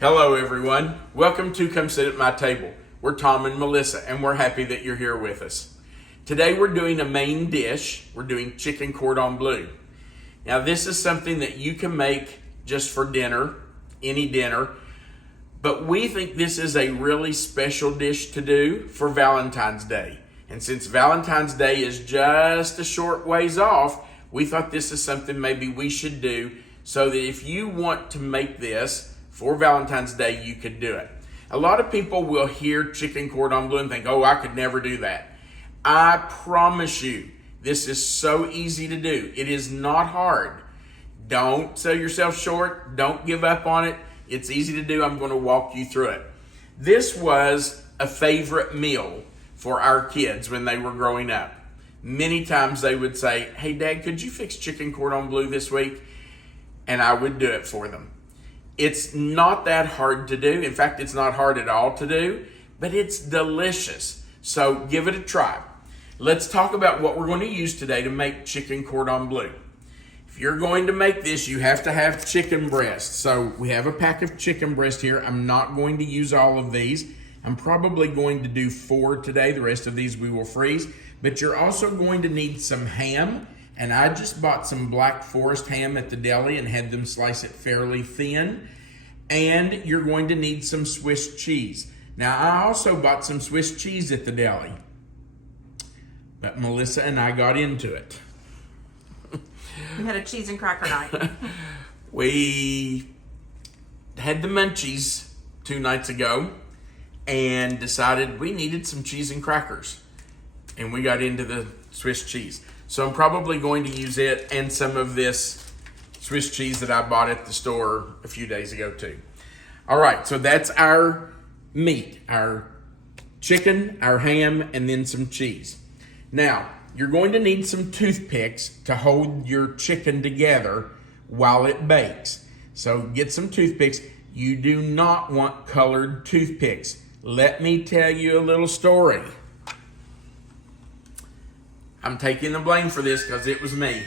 Hello everyone, welcome to Come Sit at My Table. We're Tom and Melissa and we're happy that you're here with us. Today we're doing a main dish. We're doing chicken cordon bleu. Now this is something that you can make just for dinner, any dinner, but we think this is a really special dish to do for Valentine's Day. And since Valentine's Day is just a short ways off, we thought this is something maybe we should do so that if you want to make this for Valentine's Day, you could do it. A lot of people will hear chicken cordon bleu and think, oh, I could never do that. I promise you, this is so easy to do. It is not hard. Don't sell yourself short. Don't give up on it. It's easy to do. I'm going to walk you through it. This was a favorite meal for our kids when they were growing up. Many times they would say, hey, Dad, could you fix chicken cordon bleu this week? And I would do it for them. It's not that hard to do. In fact, it's not hard at all to do, but it's delicious. So give it a try. Let's talk about what we're going to use today to make chicken cordon bleu. If you're going to make this, you have to have chicken breast. So we have a pack of chicken breast here. I'm not going to use all of these. I'm probably going to do 4 today. The rest of these we will freeze. But you're also going to need some ham. And I just bought some Black Forest ham at the deli and had them slice it fairly thin. And you're going to need some Swiss cheese. Now, I also bought some Swiss cheese at the deli. But Melissa and I got into it. We had a cheese and cracker night. We had the munchies 2 nights ago and decided we needed some cheese and crackers. And we got into the Swiss cheese. So I'm probably going to use it and some of this Swiss cheese that I bought at the store a few days ago too. All right, so that's our meat, our chicken, our ham, and then some cheese. Now, you're going to need some toothpicks to hold your chicken together while it bakes. So get some toothpicks. You do not want colored toothpicks. Let me tell you a little story. I'm taking the blame for this because it was me.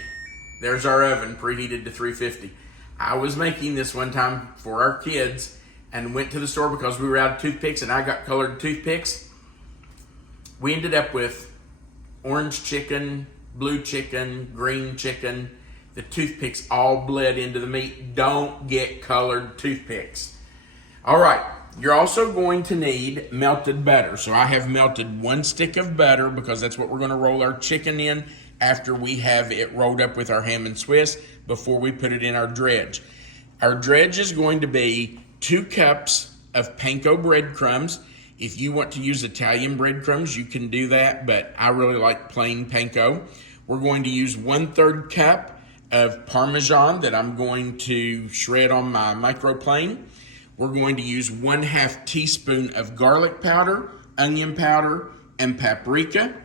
There's our oven preheated to 350. I was making this one time for our kids and went to the store because we were out of toothpicks and I got colored toothpicks. We ended up with orange chicken, blue chicken, green chicken. The toothpicks all bled into the meat. Don't get colored toothpicks. All right. You're also going to need melted butter. So I have melted 1 stick of butter because that's what we're going to roll our chicken in after we have it rolled up with our ham and Swiss before we put it in our dredge. Our dredge is going to be 2 cups of Panko breadcrumbs. If you want to use Italian breadcrumbs, you can do that, but I really like plain Panko. We're going to use 1/3 cup of Parmesan that I'm going to shred on my microplane. We're going to use 1/2 teaspoon of garlic powder, onion powder, and paprika.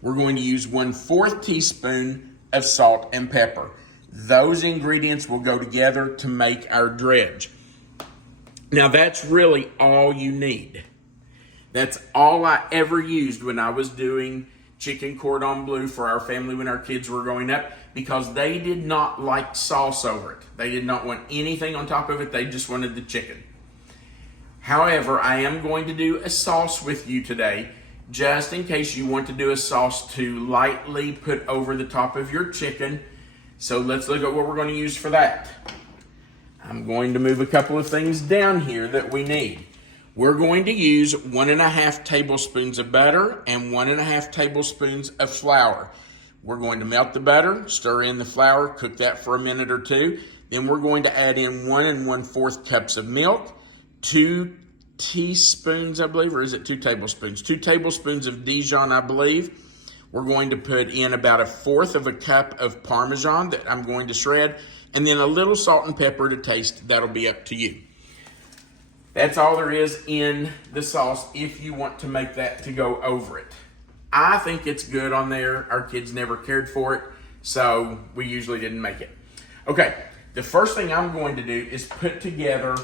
We're going to use 1/4 teaspoon of salt and pepper. Those ingredients will go together to make our dredge. Now that's really all you need. That's all I ever used when I was doing chicken cordon bleu for our family when our kids were growing up because they did not like sauce over it. They did not want anything on top of it. They just wanted the chicken. However, I am going to do a sauce with you today, just in case you want to do a sauce to lightly put over the top of your chicken. So let's look at what we're going to use for that. I'm going to move a couple of things down here that we need. We're going to use 1.5 tablespoons of butter and 1.5 tablespoons of flour. We're going to melt the butter, stir in the flour, cook that for a minute or 2. Then we're going to add in 1 1/4 cups of milk, 2 teaspoons, I believe, or is it 2 tablespoons? 2 tablespoons of Dijon, I believe. We're going to put in about 1/4 cup of Parmesan that I'm going to shred, and then a little salt and pepper to taste. That'll be up to you. That's all there is in the sauce if you want to make that to go over it. I think it's good on there. Our kids never cared for it, so we usually didn't make it. Okay, the first thing I'm going to do is put together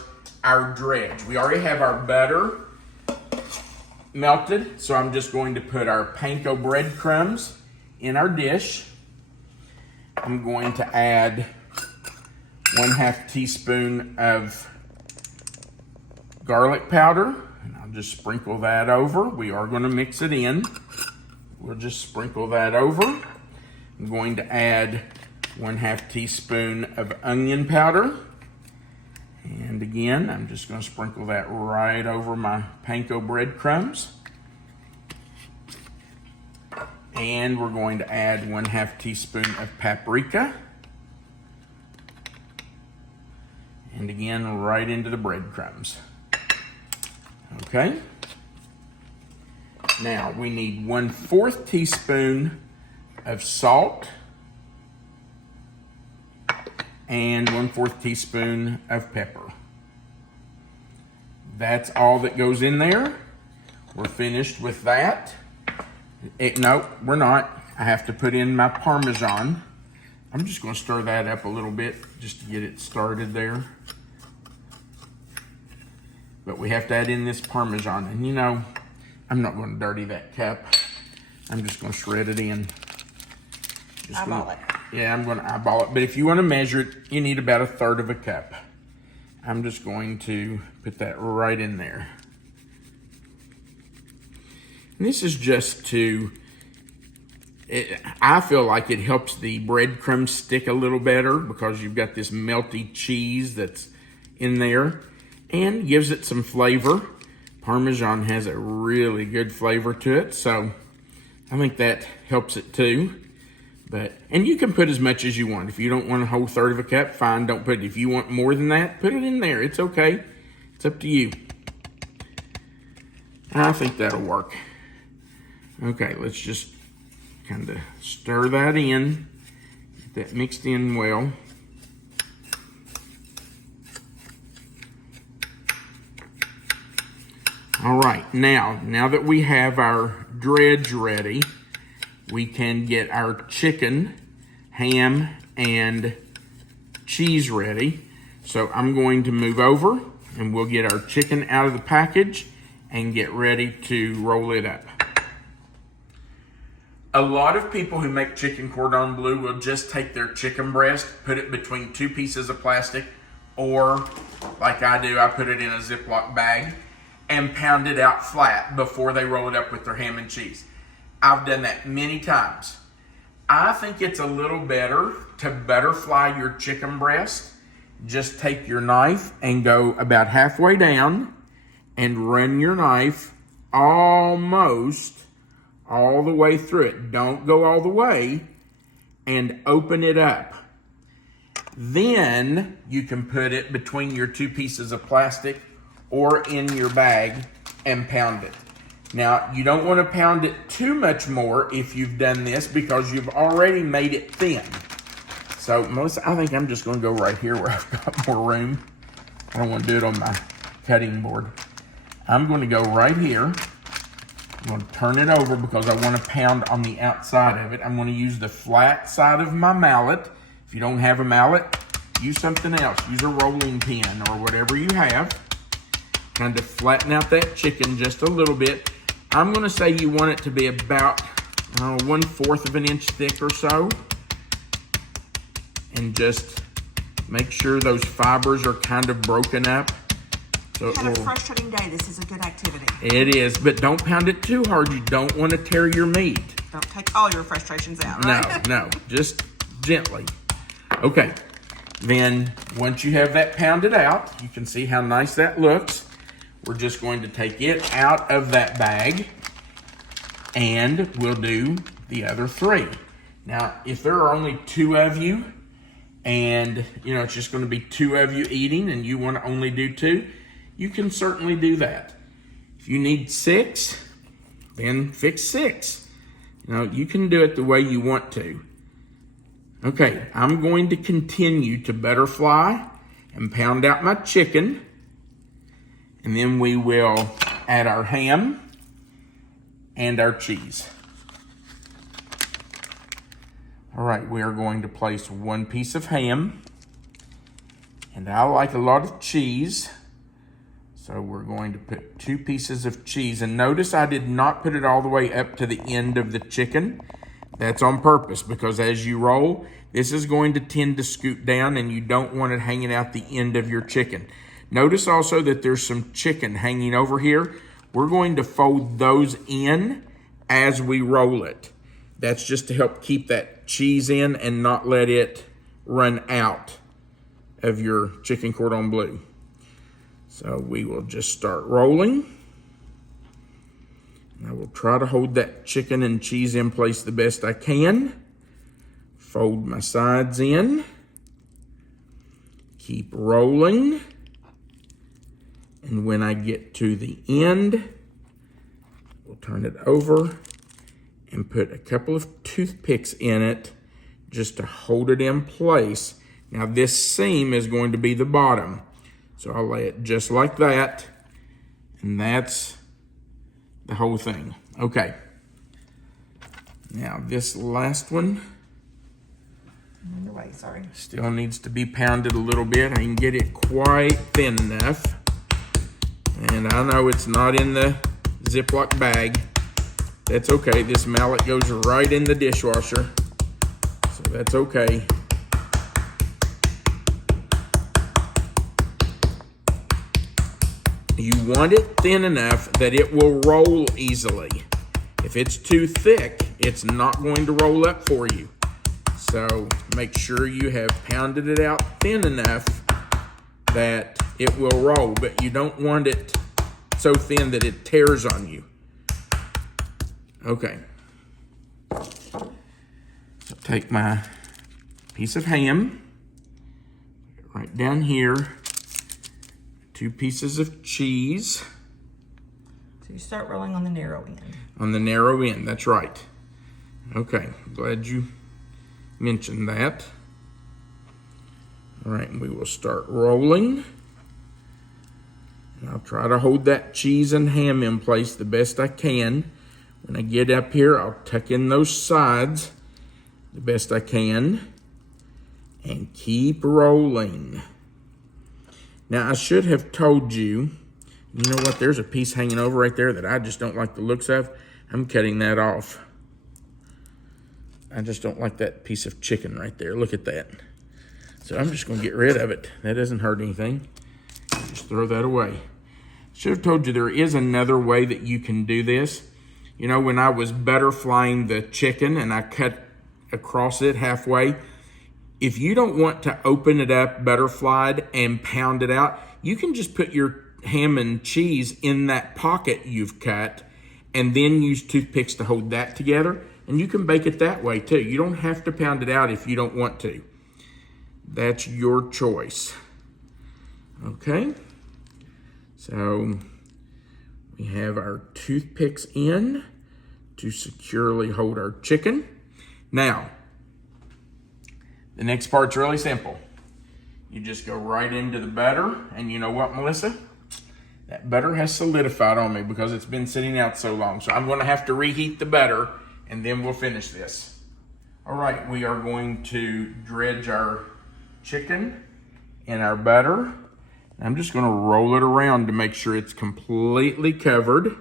our dredge. We already have our butter melted, so I'm just going to put our Panko breadcrumbs in our dish. I'm going to add 1/2 teaspoon of garlic powder, and I'll just sprinkle that over. We are going to mix it in. We'll just sprinkle that over. I'm going to add 1/2 teaspoon of onion powder. And again, I'm just going to sprinkle that right over my Panko breadcrumbs. And we're going to add 1/2 teaspoon of paprika. And again, right into the breadcrumbs. Okay. Now we need 1/4 teaspoon of salt and 1/4 teaspoon of pepper. That's all that goes in there. We're finished with that. No, we're not. I have to put in my Parmesan. I'm just going to stir that up a little bit just to get it started there. But we have to add in this Parmesan. And you know, I'm not going to dirty that cup. I'm just going to shred it in. Eyeball it. Yeah, I'm going to eyeball it. But if you want to measure it, you need about 1/3 cup. I'm just going to put that right in there. And this is just to, I feel like it helps the breadcrumbs stick a little better because you've got this melty cheese that's in there and gives it some flavor. Parmesan has a really good flavor to it, so I think that helps it too. And you can put as much as you want. If you don't want a whole 1/3 cup, fine, don't put it. If you want more than that, put it in there. It's okay. It's up to you. I think that'll work. Okay, let's just kind of stir that in. Get that mixed in well. All right, now that we have our dredge ready, we can get our chicken, ham, and cheese ready. So I'm going to move over and we'll get our chicken out of the package and get ready to roll it up. A lot of people who make chicken cordon bleu will just take their chicken breast, put it between 2 pieces of plastic, or like I do, I put it in a Ziploc bag and pound it out flat before they roll it up with their ham and cheese. I've done that many times. I think it's a little better to butterfly your chicken breast. Just take your knife and go about halfway down and run your knife almost all the way through it. Don't go all the way, and open it up. Then you can put it between your 2 pieces of plastic or in your bag and pound it. Now, you don't want to pound it too much more if you've done this because you've already made it thin. So, Melissa, I think I'm just going to go right here where I've got more room. I don't want to do it on my cutting board. I'm going to go right here. I'm going to turn it over because I want to pound on the outside of it. I'm going to use the flat side of my mallet. If you don't have a mallet, use something else. Use a rolling pin or whatever you have. Kind of flatten out that chicken just a little bit. I'm going to say you want it to be about 1/4 of an inch thick or so. And just make sure those fibers are kind of broken up. So you had a frustrating day. This is a good activity. It is, but don't pound it too hard. You don't want to tear your meat. Don't take all your frustrations out, right? No, just gently. Okay, then once you have that pounded out, you can see how nice that looks. We're just going to take it out of that bag and we'll do the other 3. Now, if there are only 2 of you and it's just going to be 2 of you eating and you want to only do 2, you can certainly do that. If you need 6, then fix 6. You can do it the way you want to. Okay, I'm going to continue to butterfly and pound out my chicken. And then we will add our ham and our cheese. All right, we are going to place 1 piece of ham. And I like a lot of cheese. So we're going to put 2 pieces of cheese. And notice I did not put it all the way up to the end of the chicken. That's on purpose because as you roll, this is going to tend to scoot down and you don't want it hanging out the end of your chicken. Notice also that there's some chicken hanging over here. We're going to fold those in as we roll it. That's just to help keep that cheese in and not let it run out of your chicken cordon bleu. So we will just start rolling. I will try to hold that chicken and cheese in place the best I can. Fold my sides in. Keep rolling. And when I get to the end, we'll turn it over and put a couple of toothpicks in it just to hold it in place. Now this seam is going to be the bottom. So I'll lay it just like that. And that's the whole thing. Okay. Now this last one Underway, sorry. still needs to be pounded a little bit. I can get it quite thin enough. And I know it's not in the Ziploc bag. That's okay. This mallet goes right in the dishwasher. So that's okay. You want it thin enough that it will roll easily. If it's too thick, it's not going to roll up for you. So make sure you have pounded it out thin enough that it will roll, but you don't want it so thin that it tears on you. Okay. So take my piece of ham, right down here, 2 pieces of cheese. So you start rolling on the narrow end. On the narrow end, that's right. Okay, glad you mentioned that. All right, and we will start rolling. And I'll try to hold that cheese and ham in place the best I can. When I get up here, I'll tuck in those sides the best I can and keep rolling. Now, I should have told you, you know what, there's a piece hanging over right there that I just don't like the looks of. I'm cutting that off. I just don't like that piece of chicken right there. Look at that. So I'm just going to get rid of it. That doesn't hurt anything. Just throw that away. Should have told you there is another way that you can do this. You know, when I was butterflying the chicken and I cut across it halfway, if you don't want to open it up butterflied and pound it out, you can just put your ham and cheese in that pocket you've cut and then use toothpicks to hold that together. And you can bake it that way too. You don't have to pound it out if you don't want to. That's your choice. Okay. So we have our toothpicks in to securely hold our chicken. Now, the next part's really simple. You just go right into the butter, and you know what, Melissa? That butter has solidified on me because it's been sitting out so long. So I'm gonna have to reheat the butter, and then we'll finish this. All right, we are going to dredge our chicken in our butter. I'm just gonna roll it around to make sure it's completely covered.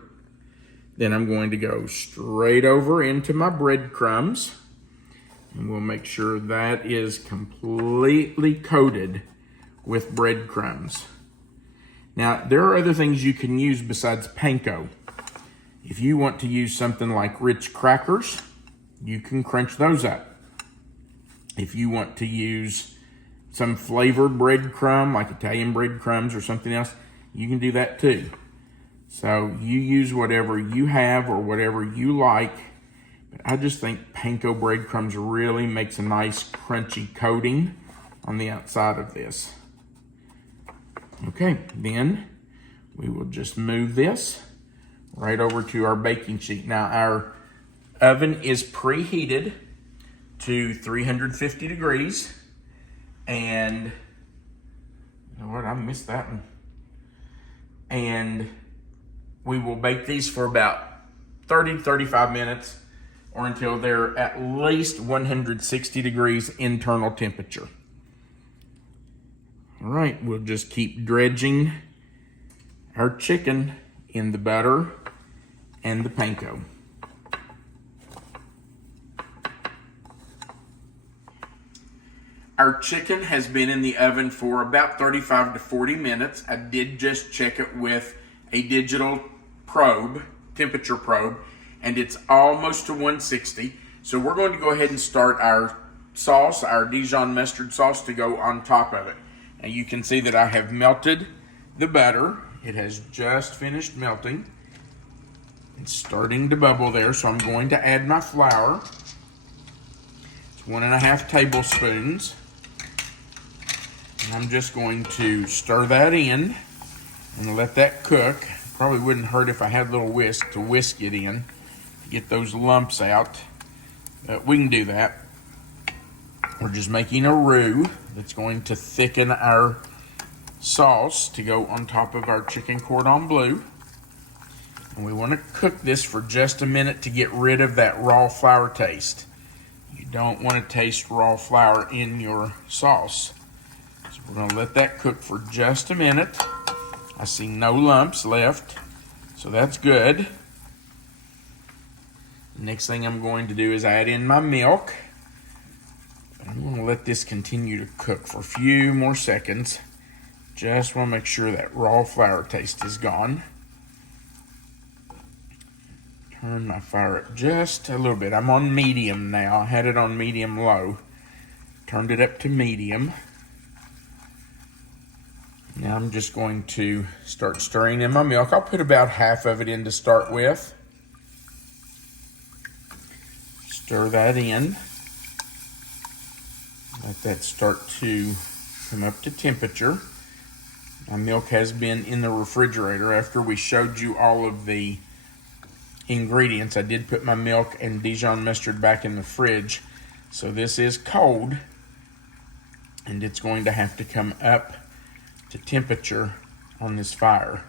Then I'm going to go straight over into my breadcrumbs. And we'll make sure that is completely coated with breadcrumbs. Now, there are other things you can use besides panko. If you want to use something like rich crackers, you can crunch those up. If you want to use some flavored breadcrumb, like Italian breadcrumbs or something else, you can do that too. So you use whatever you have or whatever you like. I just think panko breadcrumbs really makes a nice crunchy coating on the outside of this. Okay, then we will just move this right over to our baking sheet. Now our oven is preheated to 350 degrees. And, you know what, I missed that one. And we will bake these for about 30 to 35 minutes or until they're at least 160 degrees internal temperature. All right, we'll just keep dredging our chicken in the butter and the panko. Our chicken has been in the oven for about 35 to 40 minutes. I did just check it with a digital probe, temperature probe, and it's almost to 160. So we're going to go ahead and start our sauce, our Dijon mustard sauce, to go on top of it. Now you can see that I have melted the butter. It has just finished melting. It's starting to bubble there, so I'm going to add my flour. It's 1.5 tablespoons. And I'm just going to stir that in and let that cook. Probably wouldn't hurt if I had a little whisk to whisk it in to get those lumps out. We can do that. We're just making a roux that's going to thicken our sauce to go on top of our chicken cordon bleu. And we want to cook this for just a minute to get rid of that raw flour taste. You don't want to taste raw flour in your sauce. So we're going to let that cook for just a minute. I see no lumps left, so that's good. Next thing I'm going to do is add in my milk. I'm going to let this continue to cook for a few more seconds. Just want to make sure that raw flour taste is gone. Turn my fire up just a little bit. I'm on medium now. I had it on medium low. Turned it up to medium. Now I'm just going to start stirring in my milk. I'll put about half of it in to start with. Stir that in. Let that start to come up to temperature. My milk has been in the refrigerator after we showed you all of the ingredients. I did put my milk and Dijon mustard back in the fridge. So this is cold, and it's going to have to come up to temperature on this fire.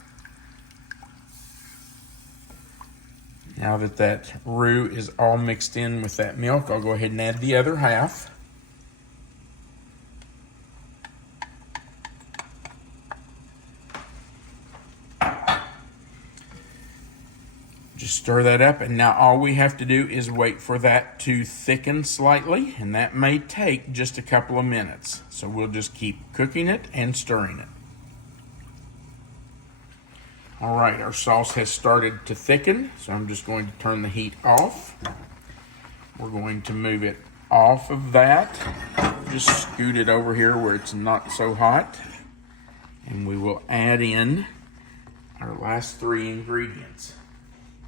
Now that that roux is all mixed in with that milk, I'll go ahead and add the other half. Just stir that up, and now all we have to do is wait for that to thicken slightly, and that may take just a couple of minutes. So we'll just keep cooking it and stirring it. All right, our sauce has started to thicken, so I'm just going to turn the heat off. We're going to move it off of that. Just scoot it over here where it's not so hot. And we will add in our last 3 ingredients.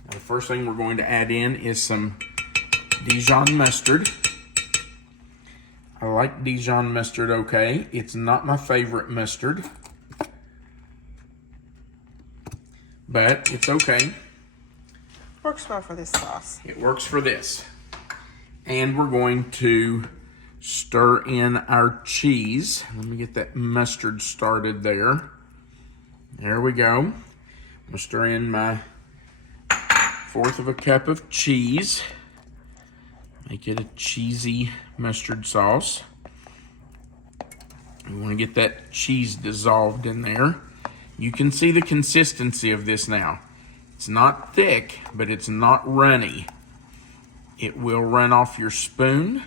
Now, the first thing we're going to add in is some Dijon mustard. I like Dijon mustard okay. It's not my favorite mustard, but it's okay. Works well for this sauce. It works for this. And we're going to stir in our cheese. Let me get that mustard started there. There we go. I'm gonna stir in my 1/4 of a cup of cheese. Make it a cheesy mustard sauce. We want to get that cheese dissolved in there. You can see the consistency of this now. It's not thick, but it's not runny. It will run off your spoon,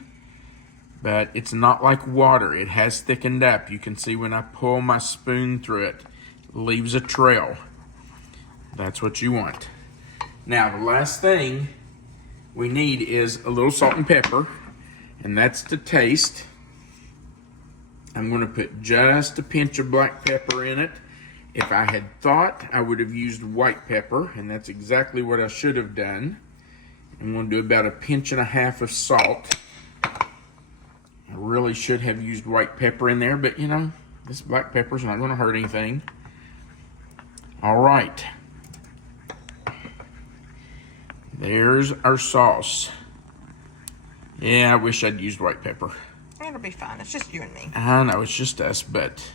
but it's not like water. It has thickened up. You can see when I pull my spoon through it, it leaves a trail. That's what you want. Now, the last thing we need is a little salt and pepper, and that's to taste. I'm going to put just a pinch of black pepper in it. If I had thought, I would have used white pepper, and that's exactly what I should have done. I'm going to do about 1.5 pinches of salt. I really should have used white pepper in there, but you know, this black pepper's not going to hurt anything. All right. There's our sauce. Yeah, I wish I'd used white pepper. It'll be fine. It's just you and me. I know, it's just us, but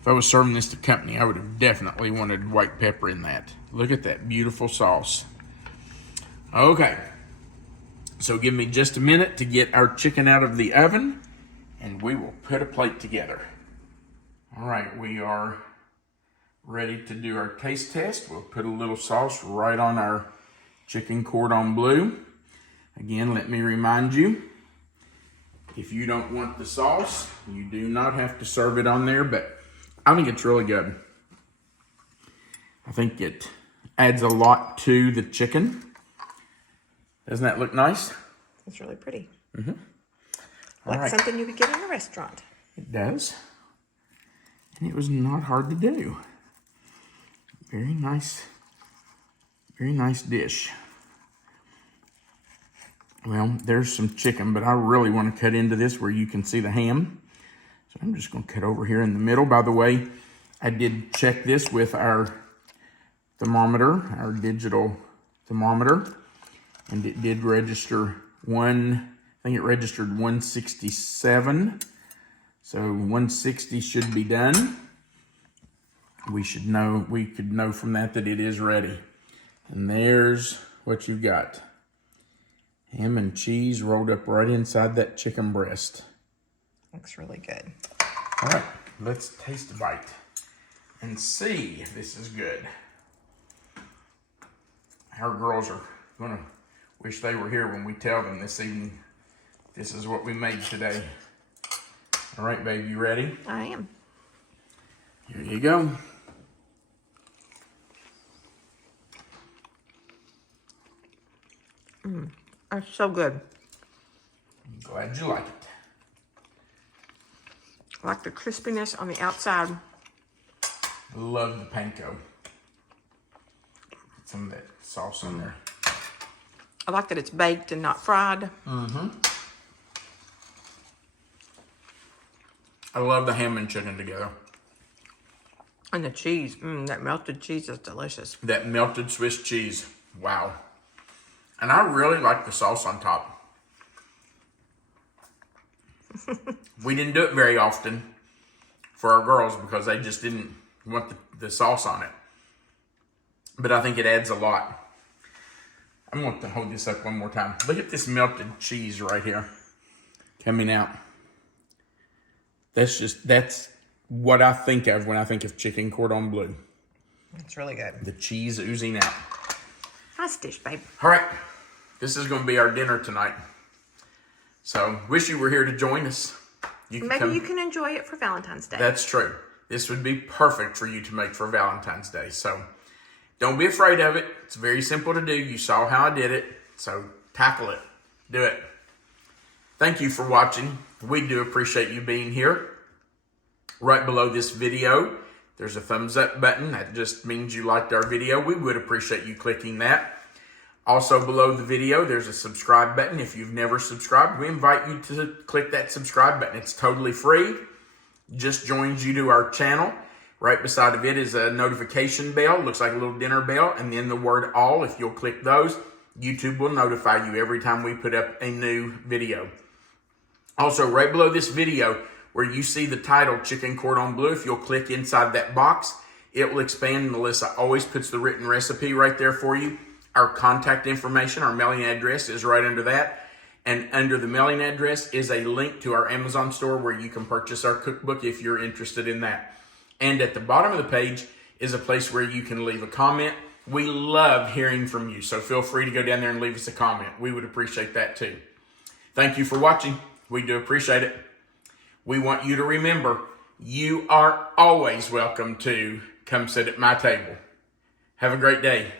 if I was serving this to company, I would have definitely wanted white pepper in that. Look at that beautiful sauce. Okay. So give me just a minute to get our chicken out of the oven, and we will put a plate together. All right, we are ready to do our taste test. We'll put a little sauce right on our chicken cordon bleu. Again, let me remind you, If you don't want the sauce, you do not have to serve it on there, but I think it's really good. I think it adds a lot to the chicken. Doesn't that look nice? It's really pretty. Mm-hmm. Like something you would get in a restaurant. It does. And it was not hard to do. Very nice dish. Well, there's some chicken, but I really want to cut into this where you can see the ham. So I'm just going to cut over here in the middle. By the way, I did check this with our thermometer, our digital thermometer, and it did register I think it registered 167. So 160 should be done. We could know from that it is ready. And there's what you've got. Ham and cheese rolled up right inside that chicken breast. Looks really good. All right, let's taste a bite and see if this is good. Our girls are gonna wish they were here when we tell them this evening this is what we made today. All right, babe, you ready? I am. Here you go. That's so good. I'm glad you like it. I like the crispiness on the outside. Love the panko. Some of that sauce on there. I like that it's baked and not fried. Mm-hmm. I love the ham and chicken together. And the cheese. That melted cheese is delicious. That melted Swiss cheese. Wow. And I really like the sauce on top. We didn't do it very often for our girls because they just didn't want the sauce on it. But I think it adds a lot. I'm going to hold this up one more time. Look at this melted cheese right here coming out. That's what I think of when I think of chicken cordon bleu. It's really good. The cheese oozing out. Nice dish, babe. All right. This is going to be our dinner tonight. So, wish you were here to join us. Maybe you can enjoy it for Valentine's Day. That's true. This would be perfect for you to make for Valentine's Day. So, don't be afraid of it. It's very simple to do. You saw how I did it. So, tackle it. Do it. Thank you for watching. We do appreciate you being here. Right below this video, there's a thumbs up button. That just means you liked our video. We would appreciate you clicking that. Also below the video, there's a subscribe button. If you've never subscribed, we invite you to click that subscribe button. It's totally free. Just joins you to our channel. Right beside of it is a notification bell. Looks like a little dinner bell. And then the word all. If you'll click those, YouTube will notify you every time we put up a new video. Also, right below this video, where you see the title Chicken Cordon Bleu, if you'll click inside that box, it will expand. Melissa always puts the written recipe right there for you. Our contact information, our mailing address is right under that. And under the mailing address is a link to our Amazon store where you can purchase our cookbook if you're interested in that. And at the bottom of the page is a place where you can leave a comment. We love hearing from you, so feel free to go down there and leave us a comment. We would appreciate that too. Thank you for watching. We do appreciate it. We want you to remember, you are always welcome to come sit at my table. Have a great day.